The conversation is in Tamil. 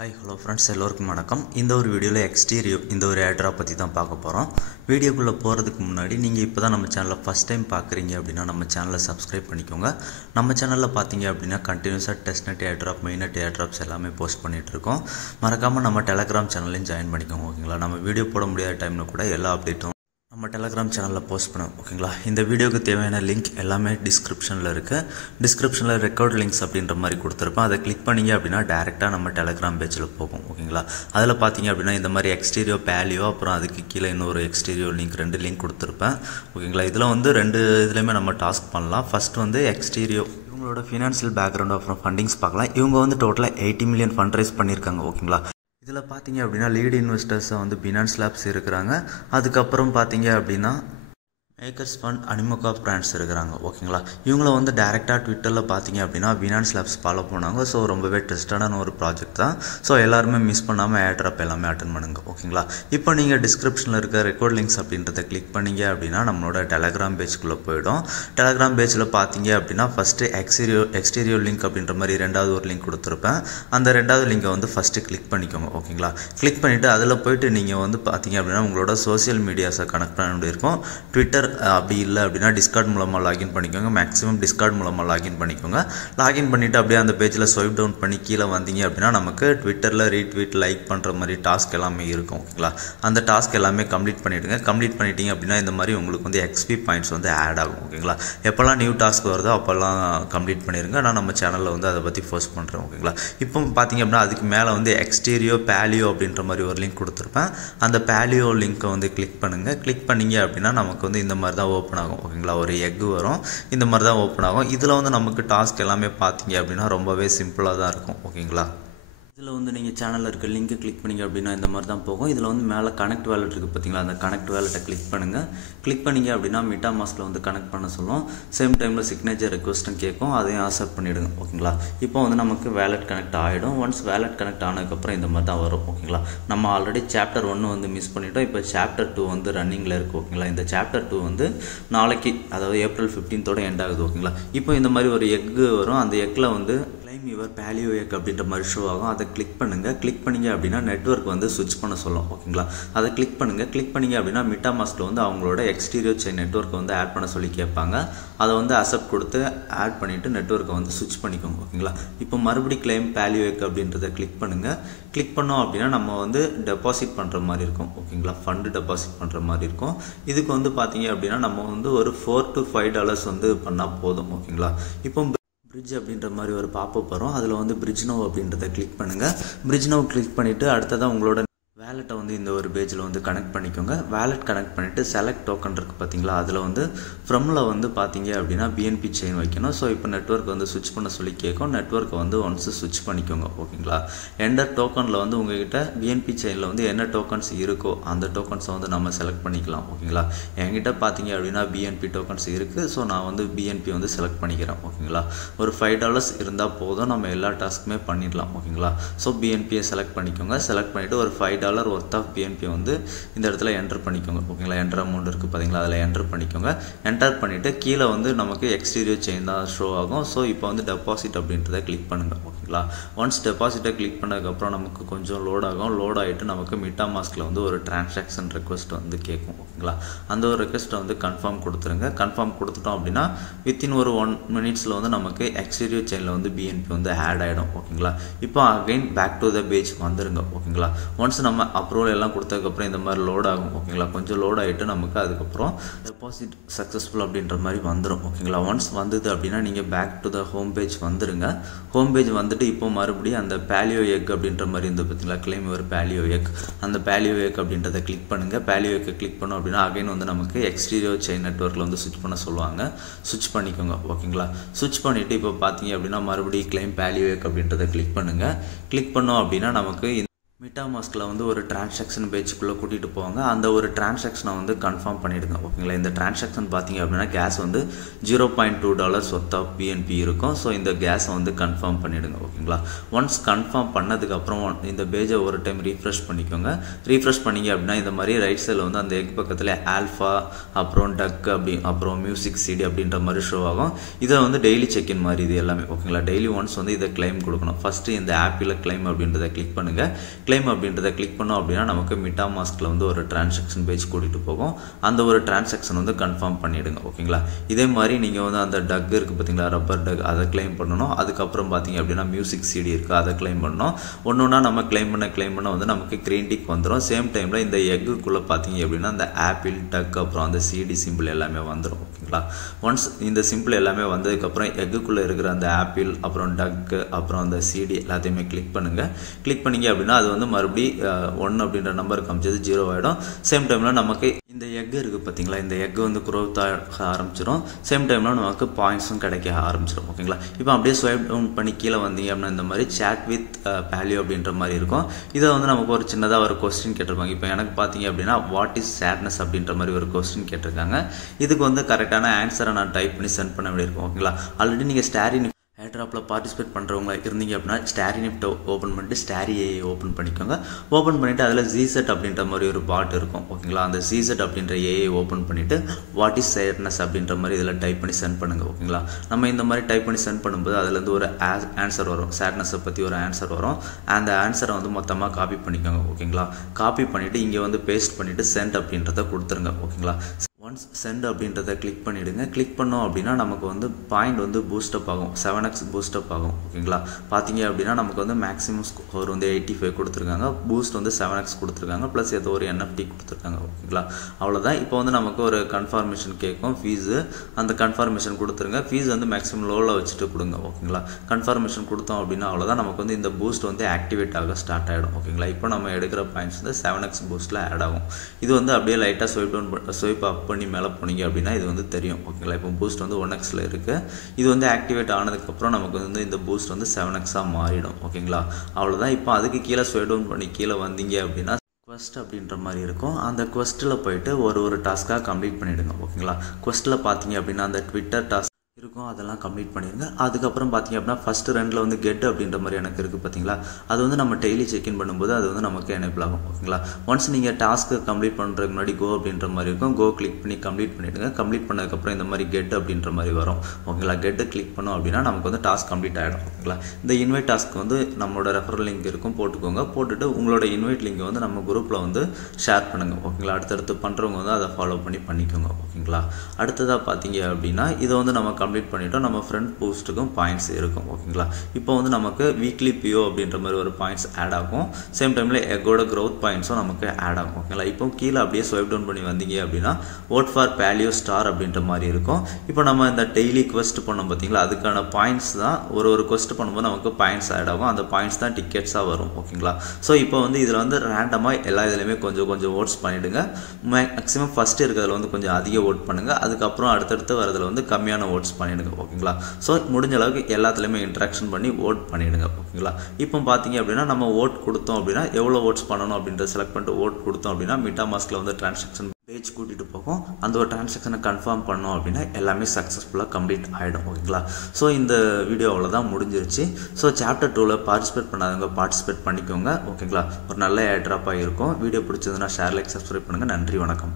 ஹாய் ஹலோ ஃப்ரெண்ட்ஸ், எல்லோருக்கும் வணக்கம். இந்த ஒரு வீடியோவில் எக்ஸ்டீரியோ இந்த ஒரு ஏர்ட்ராப் பற்றி தான் பார்க்க போகிறோம். வீடியோக்குள்ளே போகிறதுக்கு முன்னாடி நீங்கள் இப்போ தான் நம்ம சேனலை ஃபஸ்ட் டைம் பார்க்குறீங்க அப்படின்னா நம்ம சேனலை சப்ஸ்கிரைப் பண்ணிக்கோங்க. நம்ம சேனலில் பார்த்தீங்க அப்படின்னா கண்டினியூஸாக டெஸ்ட்நெட் ஏர்ட்ராப், மெயின்நெட் ஏர்ட்ராப்ஸ் எல்லாமே போஸ்ட் பண்ணிகிட்ருக்கோம். மறக்காமல் நம்ம டெலகிராம் சேனல்லையும் ஜாயின் பண்ணிக்கோங்க. ஓகேங்களா, நம்ம வீடியோ போட முடியாத டைமில் கூட எல்லா அப்டேட்டும் நம்ம டெலகிராம் சேனலில் போஸ்ட் பண்ணுவோம். ஓகேங்களா, இந்த வீடியோக்கு தேவையான லிங்க் எல்லாமே டிஸ்கிரிப்ஷனில் இருக்குது. டிஸ்கிரிப்ஷனில் ரெக்கார்ட் லிங்க்ஸ் அப்படின்ற மாதிரி கொடுத்துருப்பேன். அதை கிளிக் பண்ணிங்க அப்படின்னா டேரெக்டாக நம்ம டெலகிராம் பேஜில் போகும். ஓகேங்களா, அதில் பார்த்தீங்க அப்படின்னா இந்த மாதிரி எக்ஸ்டீரியோ, பேலியோ, அப்புறம் அதுக்கு கீழே இன்னொரு எக்ஸ்டீரியோ லிங்க், 2 லிங்க் கொடுத்துருப்பேன். ஓகேங்களா, இதில் வந்து 2 இதுலேயுமே நம்ம டாஸ்க் பண்ணலாம். ஃபஸ்ட் வந்து எக்ஸ்டீரியோ இவங்களோட ஃபினான்ஷியல் பேக்ரவுண்ட் அப்புறம் ஃபண்டிங்ஸ் பார்க்கலாம். இவங்க வந்து டோட்டலாக 80 மில்லியன் ஃபண்ட் ரைஸ் பண்ணியிருக்காங்க. ஓகேங்களா, இதில் பார்த்தீங்க அப்படின்னா லீட் இன்வெஸ்டர்ஸை வந்து பினான்ஸ் லேப்ஸ் இருக்கிறாங்க. அதுக்கப்புறம் பார்த்தீங்க அப்படின்னா மேக்கர்ஸ் ஃபண்ட், அனிமோகா பிராண்ட்ஸ் இருக்கிறாங்க. ஓகேங்களா, இவங்கள வந்து டேரெக்டாக ட்விட்டரில் பார்த்தீங்க அப்படின்னா பினான்ஸ் லேப்ஸ் ஃபாலோ பண்ணாங்க. ஸோ ரொம்பவே ட்ரஸ்டடான ஒரு ப்ராஜெக்ட் தான். ஸோ எல்லாருமே மிஸ் பண்ணாமல் ஏர்ட்ராப் எல்லாமே அட்டன் பண்ணுங்க. ஓகேங்களா, இப்போ நீங்கள் டிஸ்கிரிப்ஷனில் இருக்க ரெக்கார்ட் லிங்க்ஸ் அப்படின்றத கிளிக் பண்ணிங்க அப்படின்னா நம்மளோட டெலகிராம் பேஜ்குள்ளே போயிடும். டெலகிராம் பேஜில் பார்த்தீங்க அப்படின்னா ஃபஸ்ட்டு எக்ஸ்டீரியோ லிங்க் அப்படின்ற மாதிரி 2வது ஒரு லிங்க் கொடுத்துருப்பேன். அந்த 2வது லிங்கை வந்து ஃபஸ்ட்டு கிளிக் பண்ணிக்கோங்க. ஓகேங்களா, கிளிக் பண்ணிவிட்டு அதில் போய்ட்டு நீங்கள் வந்து பார்த்தீங்க அப்படின்னா உங்களோட சோசியல் மீடியாஸை கனெக்ட் பண்ண வேண்டியிருக்கும். ட்விட்டர் அப்படி இல்லை அப்படின்னா டிஸ்கார்ட் மூலமாக லாகின் பண்ணிக்கோங்க. மேக்ஸிமம் டிஸ்கார்ட் மூலமாக லாகின் பண்ணிக்கோங்க. லாகின் பண்ணிவிட்டு அப்படியே அந்த பேஜில் ஸ்வைப் டவுன் பண்ணி கீழே வந்தீங்க அப்படின்னா நமக்கு ட்விட்டரில் ரீட்வீட், லைக் பண்ணுற மாதிரி டாஸ்க் எல்லாமே இருக்கும். ஓகேங்களா, அந்த டாஸ்க் எல்லாமே கம்ப்ளீட் பண்ணிவிடுங்க. கம்ப்ளீட் பண்ணிட்டீங்க அப்படின்னா இந்த மாதிரி உங்களுக்கு வந்து XP பாயிண்ட்ஸ் வந்து ஆட் ஆகும். ஓகேங்களா, எப்போல்லாம் நியூ டாஸ்க் வருதோ அப்போல்லாம் கம்ப்ளீட் பண்ணிடுங்க. நான் நம்ம சேனலில் வந்து அதை பற்றி போஸ்ட் பண்ணுறேன். ஓகேங்களா, இப்போ பார்த்தீங்க அப்படின்னா அதுக்கு மேலே வந்து எக்ஸ்டீரியோ, பேலியோ அப்படின்ற மாதிரி ஒரு லிங்க் கொடுத்துருப்பேன். அந்த பேலியோ லிங்க்கை வந்து கிளிக் பண்ணுங்கள். கிளிக் பண்ணிங்க அப்படின்னா நமக்கு வந்து இந்த மாதிரி தான் ஓப்பன் ஆகும். ஓகேங்களா, ஒரு எக் வரும். இந்த மாதிரி தான் ஓப்பன் ஆகும். இதில் வந்து நமக்கு டாஸ்க் எல்லாமே பார்த்தீங்க அப்படின்னா ரொம்பவே சிம்பிளாக தான் இருக்கும். ஓகேங்களா, இதில் வந்து நீங்கள் சேனலில் இருக்க லிங்க்கு கிளிக் பண்ணிங்க அப்படின்னா இந்த மாதிரி தான் போகும். இதில் வந்து மேலே கனெக்ட் வேலட் இருக்குது பார்த்தீங்களா, அந்த கனெக்ட் வேலட்டை கிளிக் பண்ணுங்கள். கிளிக் பண்ணிங்க அப்படின்னா MetaMaskல வந்து கனெக்ட் பண்ண சொல்லும். சேம் டைமில் சிக்னேச்சர் ரெக்வஸ்ட்டும் கேட்கும். அதையும் அக்செப்ட் பண்ணிவிடுங்க. ஓகேங்களா, இப்போ வந்து நமக்கு வேலட் கனெக்ட் ஆகிடும். ஒன்ஸ் வேலட் கனெக்ட் ஆனதுக்கப்புறம் இந்த மாதிரி தான் வரும். ஓகேங்களா, நம்ம ஆல்ரெடி சாப்டர் 1 வந்து மிஸ் பண்ணிட்டோம். இப்போ சாப்டர் 2 வந்து ரன்னிங்கில் இருக்குது. ஓகேங்களா, இந்த சாப்டர் 2 வந்து நாளைக்கு, அதாவது April 15 எண்ட் ஆகுது. ஓகேங்களா, இப்போ இந்த மாதிரி ஒரு எக்கு வரும். அந்த எக்கில் வந்து யுவர் பேலியோ எக் அப்படின்ற மாதிரி ஷோ ஆகும். அதை கிளிக் பண்ணுங்கள். கிளிக் பண்ணிங்க அப்படின்னா நெட்வொர்க் வந்து ஸ்விட்ச் பண்ண சொல்லும். ஓகேங்களா, அதை கிளிக் பண்ணுங்கள். கிளிக் பண்ணிங்க அப்படின்னா MetaMaskல வந்து அவங்களோட எக்ஸ்டீரியோ செயின் நெட்வொர்க்கை வந்து ஆட் பண்ண சொல்லி கேட்பாங்க. அதை வந்து அக்செப்ட் கொடுத்து ஆட் பண்ணிவிட்டு நெட்வொர்க்கை வந்து ஸ்விட்ச் பண்ணிக்கோங்க. ஓகேங்களா, இப்போ மறுபடியும் கிளைம் பேலியோ எக் அப்படின்றத கிளிக் பண்ணுங்கள். கிளிக் பண்ணோம் அப்படின்னா நம்ம வந்து டெபாசிட் பண்ணுற மாதிரி இருக்கும். ஓகேங்களா, ஃபண்டு டெபாசிட் பண்ணுற மாதிரி இருக்கும். இதுக்கு வந்து பார்த்தீங்க அப்படின்னா நம்ம வந்து ஒரு $4 to $5 வந்து பண்ணால் போதும். ஓகேங்களா, இப்போ பிரிட்ஜ் அப்படின்ற மாதிரி ஒரு பாப்பப் வரும். அதில் வந்து பிரிட்ஜ் நோ அப்படின்றத கிளிக் பண்ணுங்கள். பிரிட்ஜ் நோ கிளிக் பண்ணிவிட்டு அடுத்ததான் உங்களோட வேலெட்டை வந்து இந்த ஒரு பேஜில் வந்து கனெக்ட் பண்ணிக்கோங்க. வேலெட் கனெக்ட் பண்ணிவிட்டு செலக்ட் டோக்கன் இருக்குது பார்த்தீங்களா, அதில் வந்து ஃப்ரம்மில் வந்து பார்த்தீங்க அப்படின்னா BNB செயின் வைக்கணும். ஸோ இப்போ நெட்வொர்க் வந்து ஸ்விட்ச் பண்ண சொல்லி கேட்கும். நெட்வொர்க்கை வந்து ஒன்ஸ் ஸ்விட்ச் பண்ணிக்கோங்க. ஓகேங்களா, எண்டர் டோக்கனில் வந்து உங்கள்கிட்ட BNB செயினில் வந்து என்ன டோக்கன்ஸ் இருக்கோ அந்த டோக்கன்ஸை வந்து நம்ம செலக்ட் பண்ணிக்கலாம். ஓகேங்களா, என்கிட்ட பார்த்தீங்க அப்படின்னா BNB டோக்கன்ஸ் இருக்குது. ஸோ நான் வந்து BNB வந்து செலக்ட் பண்ணிக்கிறேன். ஓகேங்களா, ஒரு $5 இருந்தால் போதும், நம்ம எல்லா டாஸ்க்குமே பண்ணிடலாம். ஓகேங்களா, ஸோ BNBயை செலக்ட் பண்ணிக்கோங்க. செலக்ட் பண்ணிவிட்டு ஒரு $5 ஒர்த் ஆஃப் BNB வந்து இந்த இடத்துல என்டர் பண்ணிக்கோங்க. ஓகேங்களா, என்டர் அமௌண்ட் இருக்குது பார்த்தீங்களா, அதில் என்டர் பண்ணிக்கோங்க. என்டர் பண்ணிவிட்டு கீழே வந்து நமக்கு எக்ஸ்டீரியோ செயின் தான் ஷோ ஆகும். ஸோ இப்போ வந்து டெபாசிட் அப்படின்றத கிளிக் பண்ணுங்கள். ஓகேங்களா, ஒன்ஸ் டெபாசிட்டை கிளிக் பண்ணதுக்கப்புறம் நமக்கு கொஞ்சம் லோட் ஆகும். லோட் ஆகிட்டு நமக்கு MetaMaskல வந்து ஒரு டிரான்சாக்ஷன் ரெக்வஸ்ட் வந்து கேட்கும். ஓகேங்களா, அந்த ஒரு ரெக்வஸ்ட்டை வந்து கன்ஃபார்ம் கொடுத்துருங்க. கன்ஃபார்ம் கொடுத்துட்டோம் அப்படின்னா வித்தின் ஒரு 1 minutesல வந்து நமக்கு எக்ஸ்டீரியோ செயினில் வந்து BNB வந்து ஆட் ஆகிடும். ஓகேங்களா, இப்போ again back to the page வந்துருங்க. ஓகேங்களா, ஒன்ஸ் நம்ம அப்ரூவல் எல்லாம் கொடுத்ததுக்கப்புறம் இந்த மாதிரி லோட் ஆகும். ஓகேங்களா, கொஞ்சம் லோட் ஆகிட்டு நமக்கு அதுக்கப்புறம் டெபாசிட் சக்ஸஸ்ஃபுல் அப்படின்ற மாதிரி வந்துடும். ஓகேங்களா, ஒன்ஸ் வந்தது அப்படின்னா நீங்கள் back to the home page வந்துருங்க. ஹோம் பேஜ் வந்துட்டு இப்போ மறுபடியும் அந்த பேலியோ எக் அப்படின்ற மாதிரி இந்த பார்த்தீங்களா, கிளைம் யுவர் பேலியோ எக், அந்த பேலியோ எக் அப்படின்றத கிளிக் பண்ணுங்கள். பேலியோ எக்கை கிளிக் பண்ணோம் அப்படின்னா அகைன் வந்து நமக்கு எக்ஸ்டீரியோ செயின் நெட்வொர்க்கில் வந்து ஸ்விட்ச் பண்ண சொல்லுவாங்க. ஸ்விட்ச் பண்ணிக்கோங்க. ஓகேங்களா, ஸ்விட்ச் பண்ணிவிட்டு இப்போ பார்த்தீங்க அப்படின்னா மறுபடியும் கிளைம் பேலியோ எக் அப்படின்றத கிளிக் பண்ணுங்கள். கிளிக் பண்ணோம் அப்படின்னா நமக்கு MetaMaskல வந்து ஒரு டிரான்சாக்ஷன் பேஜுக்குள்ளே கூட்டிகிட்டு போவாங்க. அந்த ஒரு டிரான்சாக்ஷனை வந்து கன்ஃபார்ம் பண்ணிவிடுங்க. ஓகேங்களா, இந்த டிரான்சாக்ஷன் பார்த்தீங்க அப்படின்னா கேஸ் வந்து $0.2 ஒர்த் ஆஃப் பிஎன்பி இருக்கும். ஸோ இந்த கேஸை வந்து கன்ஃபார்ம் பண்ணிவிடுங்க. ஓகேங்களா, ஒன்ஸ் கன்ஃபார்ம் பண்ணதுக்கப்புறம் இந்த பேஜை ஒரு டைம் ரீஃப்ரெஷ் பண்ணிக்கோங்க. ரீஃப்ரெஷ் பண்ணிங்க அப்படின்னா இந்த மாதிரி ரைட் சைடில் வந்து அந்த எக் பக்கத்தில் ஆல்ஃபா, அப்புறம் டக் அப்புறம் மியூசிக் சிடி அப்படின்ற மாதிரி ஷோ ஆகும். இதை வந்து டெய்லி செக்இன் மாதிரி இது எல்லாமே. ஓகேங்களா, டெய்லி ஒன்ஸ் வந்து இதை கிளைம் கொடுக்கணும். ஃபஸ்ட்டு இந்த ஆப்பில் கிளைம் அப்படின்றத கிளிக் பண்ணுங்கள். கிளைம் அப்படின்றத கிளிக் பண்ணோம் அப்படின்னா நமக்கு MetaMaskல வந்து ஒரு டிரான்சாக்ஷன் பேஜ் கூட்டிகிட்டு போகும். அந்த ஒரு டிரான்சாக்ஷன் வந்து கன்ஃபார்ம் பண்ணிவிடுங்க. ஓகேங்களா, இதே மாதிரி நீங்கள் வந்து அந்த டக் இருக்குது பார்த்தீங்களா, ரப்பர் டக், அதை கிளைம் பண்ணணும். அதுக்கப்புறம் பார்த்தீங்க அப்படின்னா மியூசிக் சிடி இருக்குது, அதை கிளைம் பண்ணணும். ஒன்று ஒன்றா நம்ம கிளைம் பண்ண வந்து நமக்கு கிரீன் டிக் வந்துடும். சேம் டைமில் இந்த எக்குள்ளே பார்த்தீங்க அப்படின்னா அந்த ஆப்பிள், டக், அப்புறம் அந்த சிடி சிம்பிள் எல்லாமே வந்துடும். ஓகேங்களா, ஒன்ஸ் இந்த சிம்பிள் எல்லாமே வந்ததுக்கப்புறம் எக்குள்ளே இருக்கிற அந்த ஆப்பிள், அப்புறம் டக், அப்புறம் அந்த சிடி எல்லாத்தையுமே கிளிக் பண்ணுங்கள். கிளிக் பண்ணிங்க அப்படின்னா அது வந்து மறுபடியும் 1 அப்படின்ற நம்பர் காமிச்சது 0 ஆகிடும். சேம் டைமில் நமக்கு இந்த எக் இருக்குது பார்த்தீங்களா, இந்த எக் வந்து குரோத் ஆக ஆரம்பிச்சிடும். சேம் டைமில் நமக்கு பாயிண்ட்ஸும் கிடைக்க ஆரம்பிச்சிடும். ஓகேங்களா, இப்போ அப்படியே ஸ்வைப் டவுன் பண்ணி கீழே வந்தீங்க அப்படின்னா இந்த மாதிரி சேட் வித் பேலியோ அப்படின்ற மாதிரி இருக்கும். இதை வந்து நமக்கு ஒரு சின்னதாக ஒரு கொஸ்டின் கேட்டிருப்பாங்க. இப்போ எனக்கு பார்த்தீங்க அப்படின்னா வாட் இஸ் சேட்னஸ் அப்படின்ற மாதிரி ஒரு கொஸ்டின் கேட்டிருக்காங்க. இதுக்கு வந்து கரெக்டான ஆன்சரை நான் டைப் பண்ணி சென்ட் பண்ண வேண்டியிருக்கும். ஓகேங்களா, ஆல்ரெடி நீங்கள் ஸ்டாரி ஏர்ட்ராப்பில் பார்ட்டிசிபேட் பண்ணுறவங்க இருந்தீங்க அப்படின்னா ஸ்டாரி நிஃப்ட்டை ஓப்பன் பண்ணிட்டு ஸ்டாரி ஏஐ ஓப்பன் பண்ணிக்கோங்க. ஓப்பன் பண்ணிவிட்டு அதில் ஜிசெட் அப்படின்ற மாதிரி ஒரு பாட் இருக்கும். ஓகேங்களா, அந்த ஜிசெட் அப்படின்ற ஏஐ ஓப்பன் பண்ணிவிட்டு வாட் இஸ் சேட்னஸ் அப்படின்ற மாதிரி இதில் டைப் பண்ணி சென்ட் பண்ணுங்கள். ஓகேங்களா, நம்ம இந்த மாதிரி டைப் பண்ணி சென்ட் பண்ணும்போது அதுலேருந்து ஒரு ஆன்சர் வரும். சேட்னஸை பற்றி ஒரு ஆன்சர் வரும். அந்த ஆன்சரை வந்து மொத்தமாக காப்பி பண்ணிக்கோங்க. ஓகேங்களா, காப்பி பண்ணிவிட்டு இங்கே வந்து பேஸ்ட் பண்ணிவிட்டு சென்ட் அப்படின்றத கொடுத்துருங்க. ஓகேங்களா, ஒன்ஸ் சென்ட் அப்படின்றத கிளிக் பண்ணிவிடுங்க. கிளிக் பண்ணோம் அப்படின்னா நமக்கு வந்து பாயிண்ட் வந்து பூஸ்டப் ஆகும், 7x பூஸ்டப் ஆகும். ஓகேங்களா, பார்த்தீங்க அப்படின்னா நமக்கு வந்து மேக்ஸிமம் ஸ்கோர் வந்து 85 கொடுத்துருக்காங்க. பூஸ்ட் வந்து 7x கொடுத்துருக்காங்க. ப்ளஸ் ஏதோ ஒரு NFT கொடுத்துருக்காங்க. ஓகேங்களா, அவ்வளோதான். இப்போ வந்து நமக்கு ஒரு கன்ஃபர்மேஷன் கேட்கும் ஃபீஸு. அந்த கன்ஃபர்மேஷன் கொடுத்துருங்க. ஃபீஸ் வந்து மேக்ஸிமம் லோவில் வச்சுட்டு கொடுங்க. ஓகேங்களா, கன்ஃபர்மேஷன் கொடுத்தோம் அப்படின்னா அவ்வளோதான். நமக்கு வந்து இந்த பூஸ்ட் வந்து ஆக்டிவேட் ஆக ஸ்டார்ட் ஆகிடும். ஓகேங்களா, இப்போ நம்ம எடுக்கிற பாயிண்ட்ஸ் வந்து 7x பூஸ்ட்டில் ஆட் ஆகும். இது வந்து அப்படியே லைட்டாக ஸ்வைப் அப் பண்ணி மேலே போனீங்க அப்படின்னா இது வந்து தெரியும். ஓகேங்களா, இப்போ பூஸ்ட் வந்து 1xல இருக்குது. இது வந்து ஆக்டிவேட் ஆனதுக்கப்புறம் நமக்கு வந்து இந்த பூஸ்ட் வந்து 7xஆக மாறிடும். ஓகேங்களா, அவ்வளோதான். இப்போ அதுக்கு கீழே ஸ்வைப் டவுன் பண்ணி கீழே வந்தீங்க அப்படின்னா குவெஸ்ட் அப்படின்ற மாதிரி இருக்கும். அந்த குவெஸ்ட்டில் போயிட்டு ஒரு டாஸ்க்காக கம்ப்ளீட் பண்ணிவிடுங்க. ஓகேங்களா, குவெஸ்ட்டில் பார்த்தீங்க அப்படின்னா அந்த ட்விட்டர் டாஸ்க் இருக்கும், அதெல்லாம் கம்ப்ளீட் பண்ணிடுங்க. அதுக்கப்புறம் பார்த்தீங்க அப்படின்னா ஃபஸ்ட்டு 2ல் வந்து கெட் அப்படின்ற மாதிரி எனக்கு இருக்குது பார்த்தீங்களா, அது வந்து நம்ம டெய்லி செக்இன் பண்ணும்போது அது வந்து நமக்கு எனேபிள் ஆகும். ஓகேங்களா, ஒன்ஸ் நீங்கள் டாஸ்க்கு கம்ப்ளீட் பண்ணுறதுக்கு முன்னாடி கோ அப்படின்ற மாதிரி இருக்கும். கோ கிளிக் பண்ணி கம்ப்ளீட் பண்ணிவிடுங்க. கம்ப்ளீட் பண்ணதுக்கப்புறம் இந்த மாதிரி கெட் அப்படின்ற மாதிரி வரும். ஓகேங்களா, கெட்டு கிளிக் பண்ணோம் அப்படின்னா நமக்கு வந்து டாஸ்க் கம்ப்ளீட் ஆகிடும். ஓகேங்களா, இந்த இன்வைட் டாஸ்க் வந்து நம்மளோட ரெஃபரல் லிங்க் இருக்கும், போட்டுக்கோங்க. போட்டுட்டு உங்களோட இன்வைட் லிங்கை வந்து நம்ம குரூப்பில் வந்து ஷேர் பண்ணுங்கள். ஓகேங்களா, அடுத்தடுத்து பண்ணுறவங்க வந்து அதை ஃபாலோ பண்ணி பண்ணிக்கோங்க. ஓகேங்களா, அடுத்ததாக பார்த்தீங்க அப்படின்னா இதை வந்து நம்ம கம்ப்ளீட் பண்ணிட்டோம். நம்ம ஃப்ரெண்ட் போஸ்ட்டுக்கும் பாயிண்ட்ஸ் இருக்கும். ஓகேங்களா, இப்போ வந்து நமக்கு வீக்லி பிஓ அப்படின்ற மாதிரி ஒரு பாயிண்ட்ஸ் ஆட் ஆகும். சேம் டைமில் எக்கோட க்ரோத் பாயிண்ட்ஸும் நமக்கு ஆட் ஆகும். ஓகேங்களா, இப்போ கீழே அப்படியே ஸ்வைப் டவுன் பண்ணி வந்தீங்க அப்படின்னா ஓட் ஃபார் பேலியோ ஸ்டார் அப்படின்ற மாதிரி இருக்கும். இப்போ நம்ம இந்த டெய்லி குவெஸ்ட் பண்ணோம் பார்த்தீங்களா, அதுக்கான பாயிண்ட்ஸ் தான் ஒரு குவெஸ்ட் பண்ணும்போது நமக்கு பாயிண்ட்ஸ் ஆட் ஆகும். அந்த பாயிண்ட்ஸ் தான் டிக்கெட்ஸாக வரும். ஓகேங்களா, ஸோ இப்போ வந்து இதில் வந்து ரேண்டமாக எல்லா இதுலையுமே கொஞ்சம் ஓட்ஸ் பண்ணிவிடுங்க. மேக்ஸிமம் ஃபஸ்ட்டு இருக்கிறதுல வந்து கொஞ்சம் அதிக ஓட் பண்ணுங்கள். அதுக்கப்புறம் அடுத்தடுத்து வரதில் வந்து கம்மியான ஓட்ஸ் பண்ணிவிடுங்க. ஓகேங்களா, ஸோ முடிஞ்ச அளவுக்கு எல்லாத்துலேயுமே இன்ட்ராக்ஷன் பண்ணி ஓட் பண்ணிவிடுங்க. ஓகேங்களா, இப்போ பார்த்தீங்க அப்படின்னா நம்ம ஓட் கொடுத்தோம் அப்படின்னா எவ்வளோ ஓட்ஸ் பண்ணணும் அப்படின்றத செலக்ட் பண்ணிட்டு ஓட் கொடுத்தோம் அப்படின்னா MetaMaskல வந்து டிரான்சாக்ஷன் பேஜ் கூட்டிகிட்டு போகும். அந்த ஒரு டிரான்சாக்ஷனை கன்ஃபார்ம் பண்ணோம் அப்படின்னா எல்லாமே சக்ஸஸ்ஃபுல்லாக கம்ப்ளீட் ஆகிடும். ஓகேங்களா, ஸோ இந்த வீடியோ அவ்வளோதான் முடிஞ்சிருச்சு. ஸோ சாப்டர் 2ல் பார்ட்டிசிபேட் பண்ணாதவங்க பார்ட்டிசிபேட் பண்ணிக்கோங்க. ஓகேங்களா, ஒரு நல்ல ஏர்ட்ராப்பாக இருக்கும். வீடியோ பிடிச்சதுன்னா ஷேர், லைக், சப்ஸ்கிரைப் பண்ணுங்கள். நன்றி, வணக்கம்.